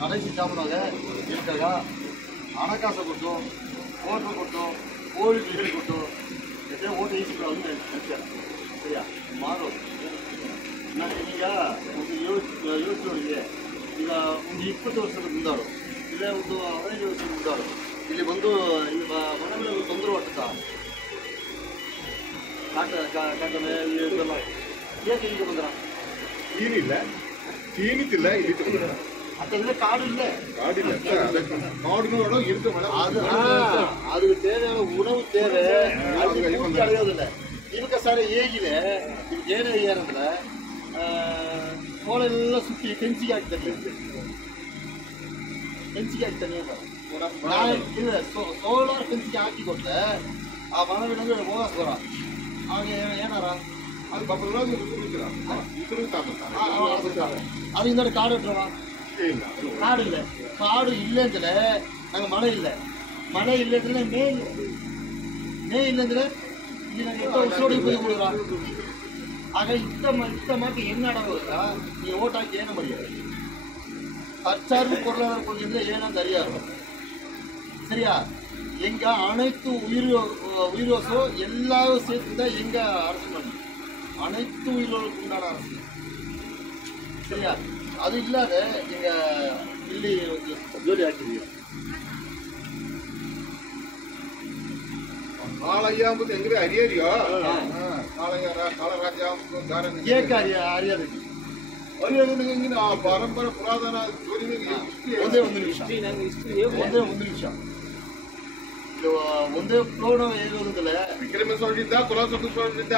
ಕಡೆಸಿ ಚಾಮರಾಗ ಇರ್ಕಾಗ ಹಣಕಾಸು ಕೊಟ್ಟು ಓಟ್ರು ಕೊಟ್ಟು ಕೋವಿಡ್ ಹೇಳಿಕೊಟ್ಟು ಜೊತೆ ಓಟ್ ಈಸ್ಕೊಳ್ಳೋ ಅಂದ್ರೆ ಸತ್ಯ ಸರಿಯಾ ಮಾಡೋದು ಈಗ ಒಂದು ಯೋಚನೆಗೆ ಈಗ ಒಂದು 20 ವರ್ಷದ ಮುಂದಾಡು ಇಲ್ಲ ಒಂದು 15 ವರ್ಷದ ಮುಂದಾಡು ಇಲ್ಲಿ ಬಂದು ಇಲ್ಲಿ ಮನೆ ಮೇಲೆ ತೊಂದರೆ ಹೊಟ್ಟುತ್ತಾ ಕಾಟನೆ ಇದೆಲ್ಲ ಏಕೆ ಈಗ ಬಂದ್ರ சீனில்ல சீனித்தில்ல இது அதெல்ல காடு இல்ல காடுனோட இருக்க அதுக்கு தேவையான உணவு தேவை கிடையாதுல்ல இவங்க சார் ஏகில ஏன ஏறதுல கோலையெல்லாம் சுற்றி பெஞ்சிಗೆ ಹಾಕ್ತಾರೆ பெஞ்சிಗೆ ಹಾಕ್ತಾನೆ ಇಲ್ಲ ಸೋಲಾರ್ பெஞ்சிಗೆ ಹಾಕಿ ಕೊಟ್ಟರೆ ಆ ಮನವಿನಂದ್ರೆ ಹೋಗಸ್ ಬರ ಹಾಗೆ ಏನಾರ அது பப்பலாம் அது இந்த காடு விட்டுருவா காடு இல்லை காடு இல்லைಂದ್ರೆ நாங்கள் மழை இல்லைಂದ್ರೆ மே இல்லைಂದ್ರೆ ಇಲ್ಲಿ நாங்கள் எத்தனை வருஷோடு போய் கொடுக்குறோம் ஆக இந்த மாதிரி என்ன நடக்குதுன்னா நீ ஓட்டாக்கி ஏன முடியாது தற்சார்பு பொருளாதார கொள்கையில் ஏன்னு தெரியாது சரியா எங்க அனைத்து உயிரோசோ எல்லாரும் சேர்த்து தான் எங்க அரசு பண்ணி அனைத்து உயிர்களுக்கு உண்டான அரசு சரியா அது இல்லாத எங்க ಇಲ್ಲಿ ಜೋಡಿ ಹಾಕಿದೀವಿ காளையா எங்க அரியறியோ காளராஜா ಏಕ ಅರಿಯೋದು ಅರಿಯೋದು ಪರಂಪರೆ ಪುರಾತನ ಒಂದೇ ಒಂದು ನಿಮಿಷ ಇದು ಒಂದೇ ಫ್ಲೋಡ್ ಹೇಗೋದಿಲ್ಲ ವಿಕ್ರಮ ಸೋಳಿದ್ದ ಕುಲ ಸೊತ್ತು ಸೋಳಿದ್ದ